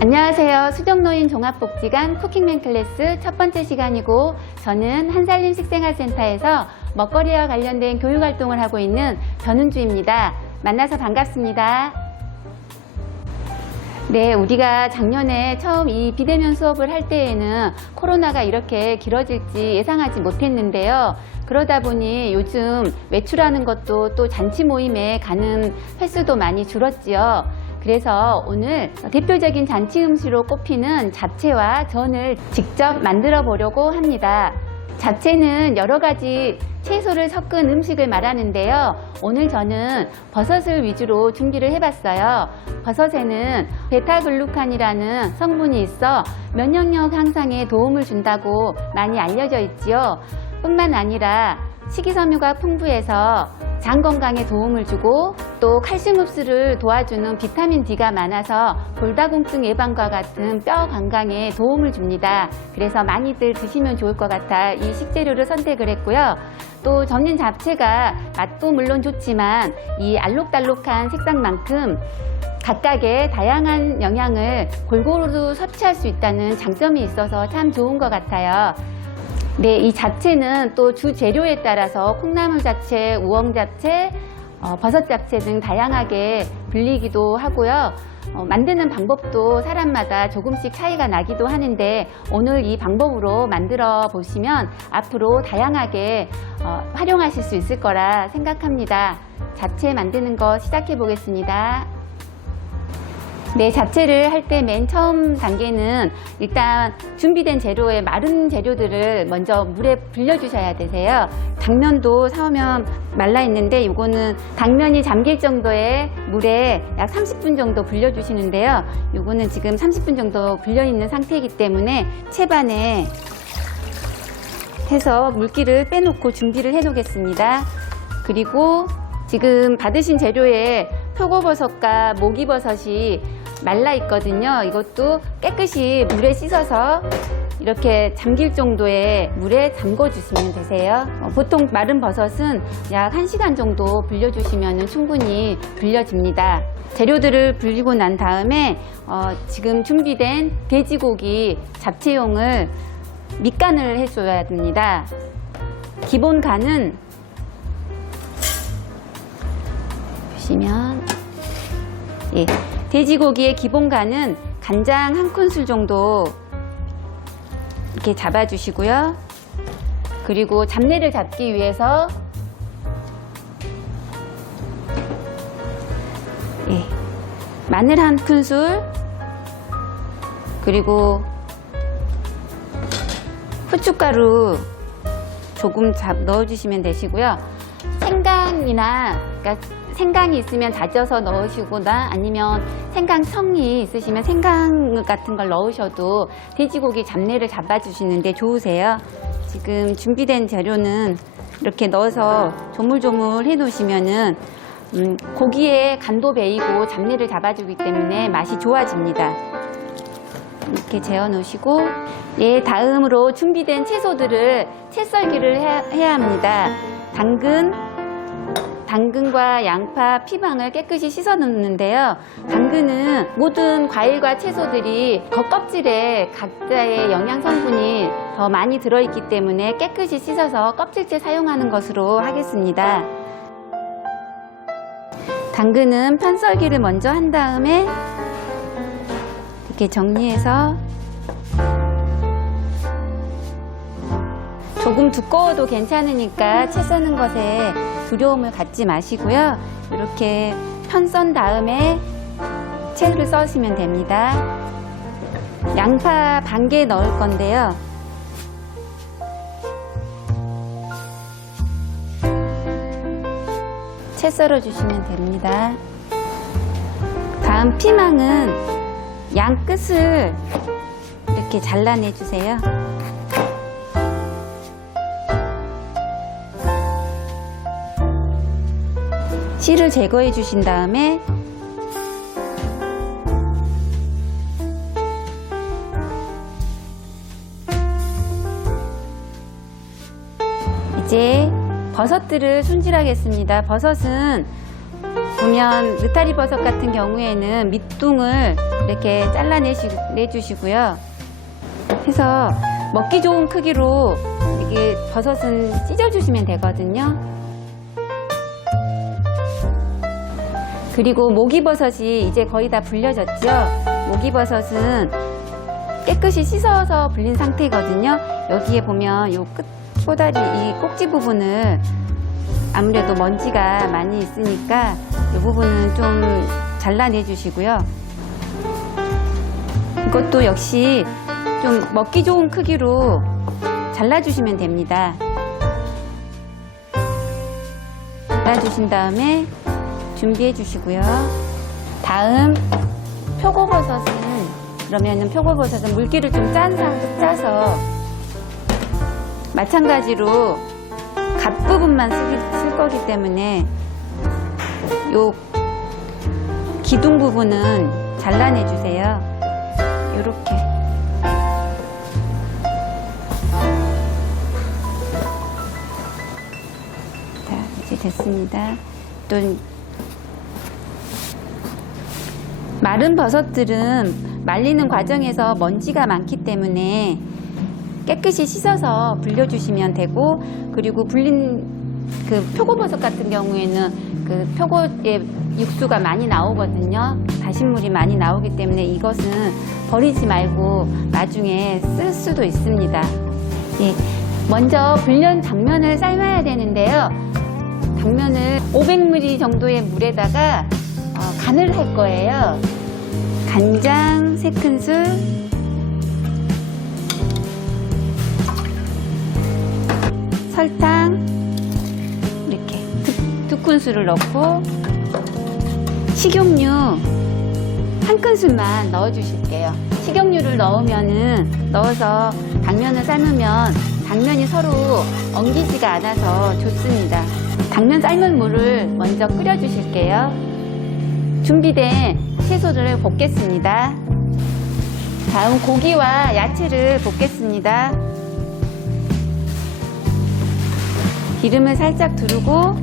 안녕하세요. 수정노인 종합복지관 쿠킹맨 클래스 첫 번째 시간이고, 저는 한살림 식생활센터에서 먹거리와 관련된 교육활동을 하고 있는 변은주입니다. 만나서 반갑습니다. 네, 우리가 작년에 처음 이 비대면 수업을 할 때에는 코로나가 이렇게 길어질지 예상하지 못했는데요. 그러다 보니 요즘 외출하는 것도 또 잔치 모임에 가는 횟수도 많이 줄었지요. 그래서 오늘 대표적인 잔치 음식으로 꼽히는 잡채와 전을 직접 만들어 보려고 합니다. 잡채는 여러 가지 채소를 섞은 음식을 말하는데요. 오늘 저는 버섯을 위주로 준비를 해봤어요. 버섯에는 베타글루칸이라는 성분이 있어 면역력 향상에 도움을 준다고 많이 알려져 있지요. 뿐만 아니라 식이섬유가 풍부해서 장 건강에 도움을 주고, 또 칼슘 흡수를 도와주는 비타민 D가 많아서 골다공증 예방과 같은 뼈 건강에 도움을 줍니다. 그래서 많이들 드시면 좋을 것 같아 이 식재료를 선택을 했고요. 또 젓는 잡채가 맛도 물론 좋지만 이 알록달록한 색상만큼 각각의 다양한 영양을 골고루 섭취할 수 있다는 장점이 있어서 참 좋은 것 같아요. 네, 이 잡채는 또 주 재료에 따라서 콩나물 잡채, 우엉 잡채, 버섯 잡채 등 다양하게 불리기도 하고요. 만드는 방법도 사람마다 조금씩 차이가 나기도 하는데, 오늘 이 방법으로 만들어 보시면 앞으로 다양하게 활용하실 수 있을 거라 생각합니다. 잡채 만드는 거 시작해 보겠습니다. 네, 잡채를 할 때 맨 처음 단계는 일단 준비된 재료에 마른 재료들을 먼저 물에 불려주셔야 되세요. 당면도 사오면 말라 있는데, 이거는 당면이 잠길 정도의 물에 약 30분 정도 불려주시는데요. 이거는 지금 30분 정도 불려 있는 상태이기 때문에 채반에 해서 물기를 빼놓고 준비를 해 놓겠습니다. 그리고 지금 받으신 재료에 표고버섯과 목이버섯이 말라 있거든요. 이것도 깨끗이 물에 씻어서 이렇게 잠길 정도의 물에 담궈 주시면 되세요. 보통 마른 버섯은 약 1시간 정도 불려주시면 충분히 불려집니다. 재료들을 불리고 난 다음에 지금 준비된 돼지고기 잡채용을 밑간을 해줘야 됩니다. 기본 간은 보시면, 예, 돼지고기의 기본 간은 간장 1큰술 정도 이렇게 잡아주시고요. 그리고 잡내를 잡기 위해서, 예, 마늘 1큰술, 그리고 후춧가루 조금 넣어주시면 되시고요. 생강이나, 그러니까 생강이 있으면 다져서 넣으시거나, 아니면 생강청이 있으시면 생강 같은 걸 넣으셔도 돼지고기 잡내를 잡아주시는데 좋으세요. 지금 준비된 재료는 이렇게 넣어서 조물조물 해 놓으시면은 고기에 간도 배이고 잡내를 잡아주기 때문에 맛이 좋아집니다. 이렇게 재워 놓으시고, 예, 다음으로 준비된 채소들을 채 썰기를 해야 합니다. 당근과 양파, 피망을 깨끗이 씻어 놓는데요. 당근은 모든 과일과 채소들이 겉껍질에 각자의 영양 성분이 더 많이 들어있기 때문에 깨끗이 씻어서 껍질째 사용하는 것으로 하겠습니다. 당근은 편썰기를 먼저 한 다음에 이렇게 정리해서, 조금 두꺼워도 괜찮으니까 채 써는 것에 두려움을 갖지 마시고요. 이렇게 편 썬 다음에 채를 써시면 됩니다. 양파 반 개 넣을 건데요. 채 썰어 주시면 됩니다. 다음 피망은 양 끝을 이렇게 잘라내 주세요. 씨를 제거해 주신 다음에 이제 버섯들을 손질하겠습니다. 버섯은 보면 느타리 버섯 같은 경우에는 밑둥을 이렇게 잘라내주시고요. 해서 먹기 좋은 크기로 이게 버섯은 찢어주시면 되거든요. 그리고 모기버섯이 이제 거의 다 불려졌죠. 모기버섯은 깨끗이 씻어서 불린 상태거든요. 여기에 보면 이 꼬다리, 이 꼭지 부분을 아무래도 먼지가 많이 있으니까 이 부분은 좀 잘라내 주시고요. 이것도 역시 좀 먹기 좋은 크기로 잘라주시면 됩니다. 잘라주신 다음에 준비해 주시고요. 다음 표고버섯은 물기를 좀 짜서 마찬가지로 갓 부분만 쓸 거기 때문에 요 기둥 부분은 잘라내 주세요. 요렇게. 자, 이제 됐습니다. 또 마른 버섯들은 말리는 과정에서 먼지가 많기 때문에 깨끗이 씻어서 불려주시면 되고, 그리고 불린 그 표고버섯 같은 경우에는 그 표고의 육수가 많이 나오거든요. 다신물이 많이 나오기 때문에 이것은 버리지 말고 나중에 쓸 수도 있습니다. 예, 먼저 불린 당면을 삶아야 되는데요. 당면을 500ml 정도의 물에다가 간을 할 거예요. 간장 3큰술, 설탕 이렇게 2큰술을 넣고 식용유 1큰술만 넣어 주실게요. 식용유를 넣어서 당면을 삶으면 당면이 서로 엉기지가 않아서 좋습니다. 당면 삶은 물을 먼저 끓여 주실게요. 준비된 채소를 볶겠습니다. 다음 고기와 야채를 볶겠습니다. 기름을 살짝 두르고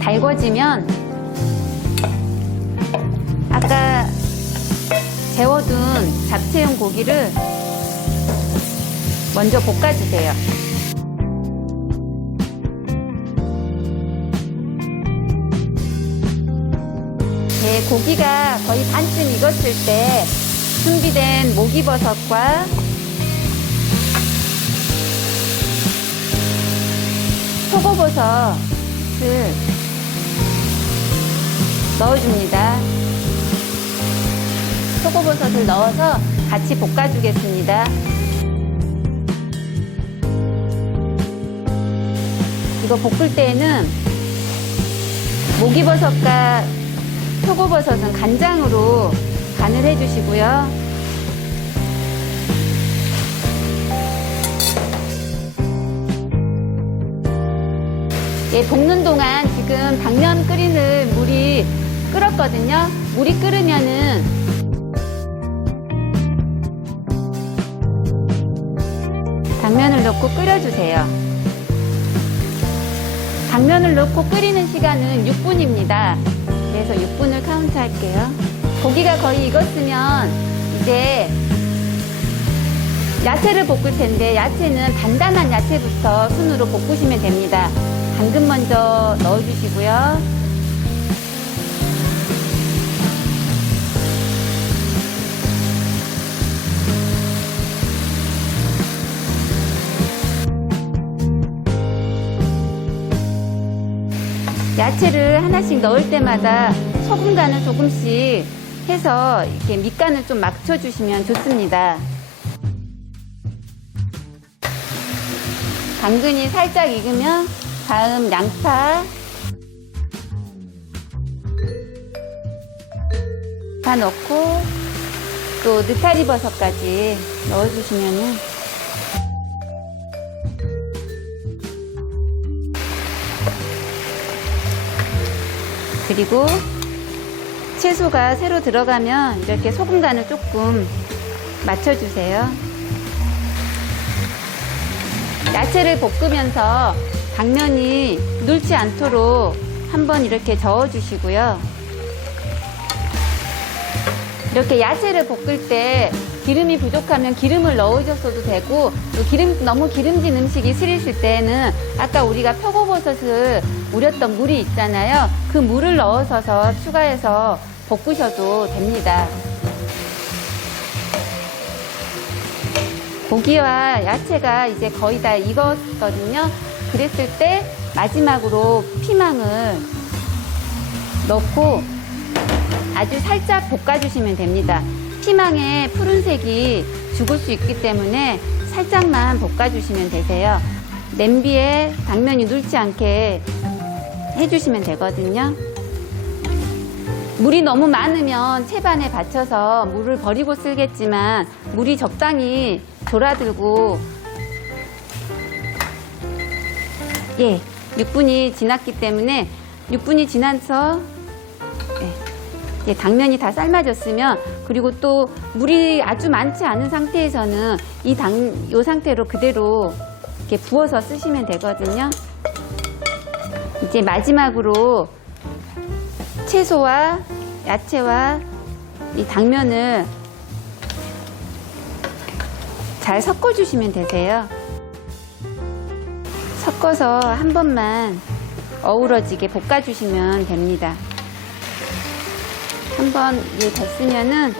달궈지면 아까 재워둔 잡채용 고기를 먼저 볶아주세요. 네, 고기가 거의 반쯤 익었을 때 준비된 모기버섯과 표고버섯을 넣어줍니다. 표고버섯을 넣어서 같이 볶아주겠습니다. 이거 볶을 때에는 모기버섯과 표고버섯은 간장으로 간을 해주시고요. 예, 볶는 동안 지금 당면 끓이는 물이 끓었거든요. 물이 끓으면은 당면을 넣고 끓여주세요. 당면을 넣고 끓이는 시간은 6분입니다. 그래서 6분을 카운트 할게요. 고기가 거의 익었으면 이제 야채를 볶을 텐데, 야채는 단단한 야채부터 순으로 볶으시면 됩니다. 당근 먼저 넣어주시고요. 야채를 하나씩 넣을 때마다 소금 간을 조금씩 해서 이렇게 밑간을 좀 맞춰주시면 좋습니다. 당근이 살짝 익으면 다음 양파 다 넣고 또 느타리 버섯까지 넣어주시면은 그리고 채소가 새로 들어가면 이렇게 소금 간을 조금 맞춰주세요. 야채를 볶으면서 당면이 눌지 않도록 한번 이렇게 저어 주시고요. 이렇게 야채를 볶을 때 기름이 부족하면 기름을 넣으셔도 되고, 너무 기름진 음식이 싫으실 때는 아까 우리가 표고버섯을 우렸던 물이 있잖아요. 그 물을 넣어서 추가해서 볶으셔도 됩니다. 고기와 야채가 이제 거의 다 익었거든요. 그랬을 때 마지막으로 피망을 넣고 아주 살짝 볶아주시면 됩니다. 피망의 푸른색이 죽을 수 있기 때문에 살짝만 볶아주시면 되세요. 냄비에 당면이 눌지 않게 해주시면 되거든요. 물이 너무 많으면 채반에 받쳐서 물을 버리고 쓰겠지만 물이 적당히 졸아들고 6분이 지났기 때문에 6분이 지나서 당면이 다 삶아졌으면, 그리고 또 물이 아주 많지 않은 상태에서는 이 상태로 그대로 이렇게 부어서 쓰시면 되거든요. 이제 마지막으로 채소와 야채와 이 당면을 잘 섞어주시면 되세요. 섞어서 한 번만 어우러지게 볶아주시면 됩니다. 한번 이제 됐으면은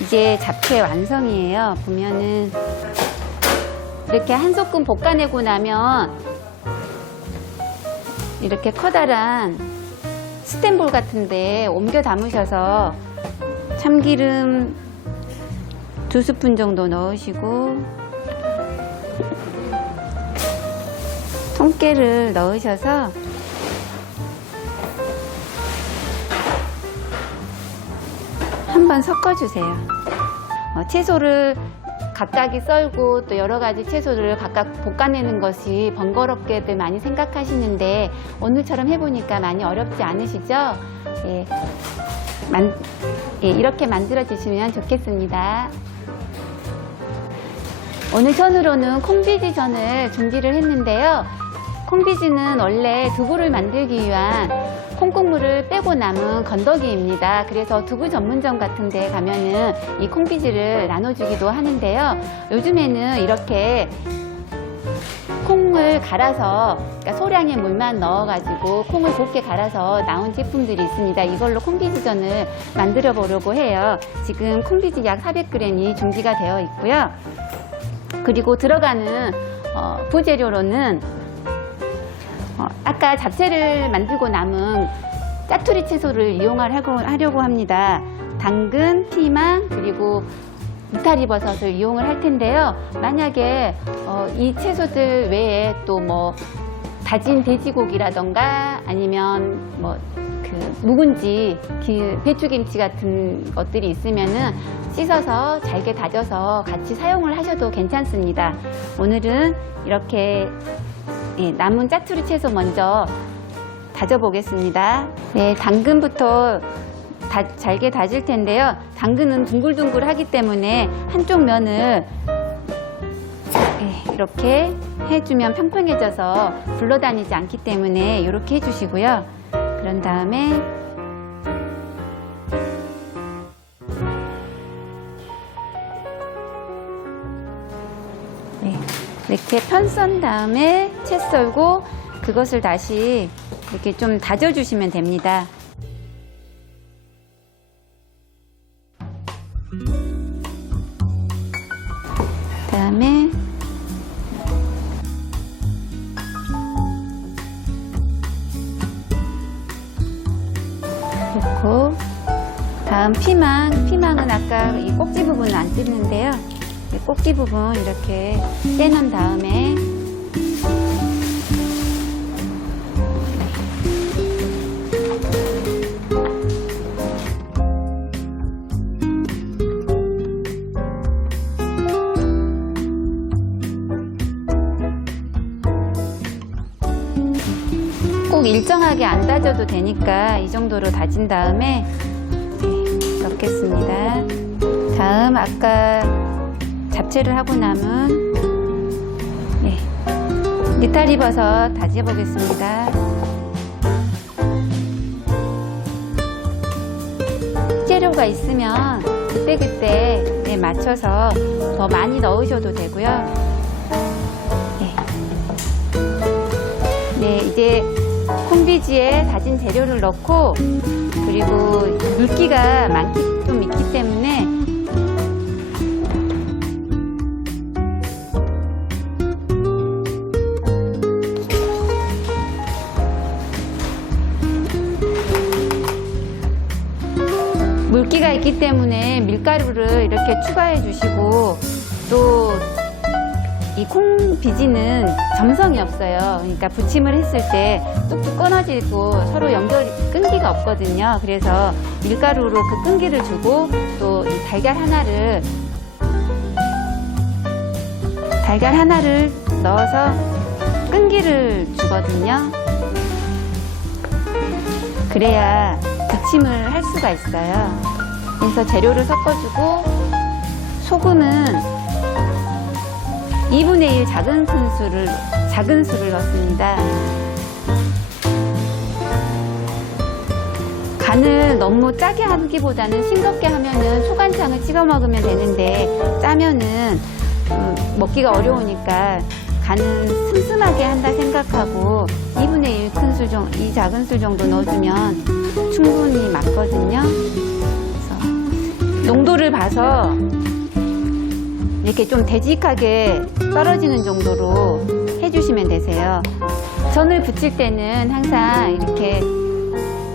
이제 잡채 완성이에요. 보면은 이렇게 한 소끔 볶아내고 나면 이렇게 커다란 스텐볼 같은데 옮겨 담으셔서 참기름 2스푼 정도 넣으시고 통깨를 넣으셔서 한번 섞어주세요. 채소를 각각이 썰고 또 여러 가지 채소를 각각 볶아내는 것이 번거롭게들 많이 생각하시는데 오늘처럼 해보니까 많이 어렵지 않으시죠? 이렇게 만들어 주시면 좋겠습니다. 오늘 전으로는 콩비지전을 준비를 했는데요. 콩비지는 원래 두부를 만들기 위한 콩국물을 빼고 남은 건더기입니다. 그래서 두부 전문점 같은 데 가면은 이 콩비지를 나눠주기도 하는데요. 요즘에는 이렇게 콩을 갈아서, 그러니까 소량의 물만 넣어가지고 콩을 곱게 갈아서 나온 제품들이 있습니다. 이걸로 콩비지전을 만들어 보려고 해요. 지금 콩비지 약 400g이 준비가 되어 있고요. 그리고 들어가는 부재료로는 아까 잡채를 만들고 남은 짜투리 채소를 이용하려고 합니다. 당근, 피망, 그리고 느타리 버섯을 이용을 할 텐데요. 만약에 이 채소들 외에 또 뭐 다진 돼지고기라던가 아니면 뭐 묵은지, 배추김치 같은 것들이 있으면은 씻어서 잘게 다져서 같이 사용을 하셔도 괜찮습니다. 오늘은 이렇게 남은 짜투리 채소 먼저 다져보겠습니다. 네, 당근부터 잘게 다질 텐데요. 당근은 둥글둥글하기 때문에 한쪽 면을 이렇게 해주면 평평해져서 굴러다니지 않기 때문에 이렇게 해주시고요. 그런 다음에 이렇게 편 썬 다음에 채 썰고 그것을 다시 이렇게 좀 다져주시면 됩니다. 그 다음에 넣고, 다음 피망은 아까 이 꼭지 부분은 안 뜯는데요. 이 꼭지 부분 이렇게 떼놓은 다음에 꼭 일정하게 안 다져도 되니까 이 정도로 다진 다음에 넣겠습니다. 다음 아까 잡채를 하고 남은 느타리버섯 다져보겠습니다. 식재료가 있으면 그때그때 맞춰서 더 많이 넣으셔도 되고요. 네, 이제 콩비지에 다진 재료를 넣고, 그리고 물기가 좀 있기 때문에 물기가 있기 때문에 밀가루를 이렇게 추가해 주시고, 또 이 콩비지는 점성이 없어요. 그러니까 부침을 했을 때 뚝뚝 끊어지고 서로 연결 끈기가 없거든요. 그래서 밀가루로 그 끈기를 주고, 또 이 달걀 하나를 넣어서 끈기를 주거든요. 그래야 부침을 할 수가 있어요. 그래서 재료를 섞어주고, 소금은 2분의 1 작은 술을 넣습니다. 간을 너무 짜게 하기보다는 싱겁게 하면은 초간장을 찍어 먹으면 되는데, 짜면은 먹기가 어려우니까 간은 슴슴하게 한다 생각하고 2분의 1 큰 술 정도, 이 작은 술 정도 넣어주면 충분히 맞거든요. 그래서 농도를 봐서 이렇게 좀 되직하게 떨어지는 정도로 해주시면 되세요. 전을 부칠 때는 항상 이렇게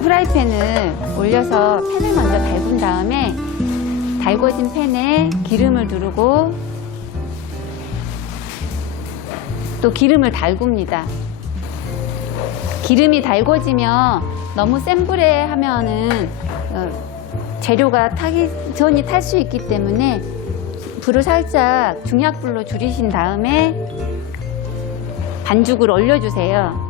프라이팬을 올려서 팬을 먼저 달군 다음에 달궈진 팬에 기름을 두르고 또 기름을 달굽니다. 기름이 달궈지면 너무 센 불에 하면은 재료가 전이 탈 수 있기 때문에 불을 살짝 중약불로 줄이신 다음에 반죽을 올려주세요.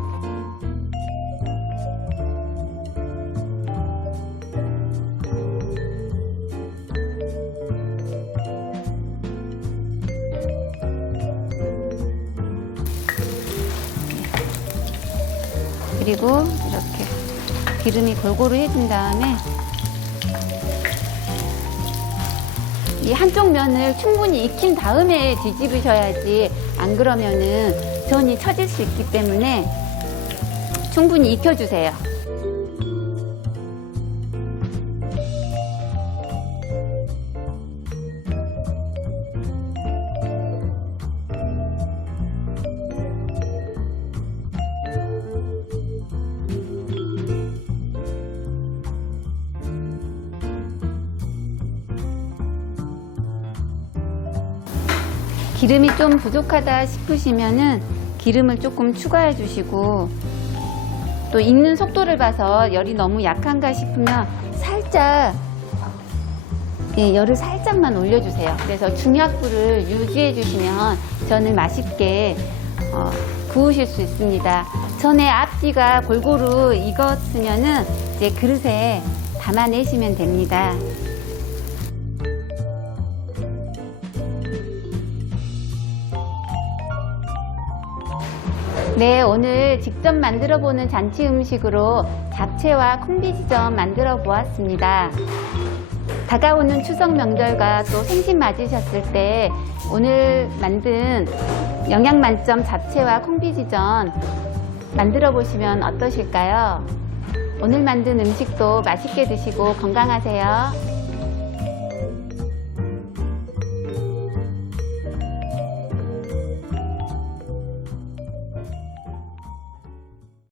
그리고 이렇게 기름이 골고루 해준 다음에 이 한쪽 면을 충분히 익힌 다음에 뒤집으셔야지, 안 그러면은 전이 처질 수 있기 때문에 충분히 익혀주세요. 기름이 좀 부족하다 싶으시면은 기름을 조금 추가해 주시고, 또 익는 속도를 봐서 열이 너무 약한가 싶으면 살짝, 열을 살짝만 올려주세요. 그래서 중약불을 유지해 주시면 전을 맛있게 구우실 수 있습니다. 전에 앞뒤가 골고루 익었으면은 이제 그릇에 담아내시면 됩니다. 네, 오늘 직접 만들어 보는 잔치 음식으로 잡채와 콩비지전 만들어 보았습니다. 다가오는 추석 명절과 또 생신 맞으셨을 때 오늘 만든 영양 만점 잡채와 콩비지전 만들어 보시면 어떠실까요? 오늘 만든 음식도 맛있게 드시고 건강하세요.